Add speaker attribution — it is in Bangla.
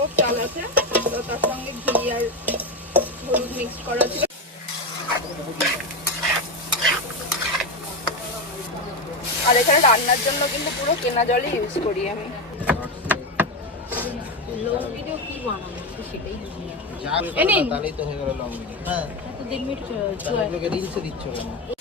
Speaker 1: হোক চাল তার সঙ্গে ঘি আর হলুদ মিক্স করা ছিল আর এখানে রান্নার জন্য কিন্তু পুরো কেনা জলই ইউজ করি আমি
Speaker 2: লং ভিডিও কি বানাবো সেটাই জানি না
Speaker 1: এ নিন
Speaker 3: তাহলে লং ভিডিও
Speaker 2: হ্যাঁ তো মিনিট চুয়া লোকে রিলস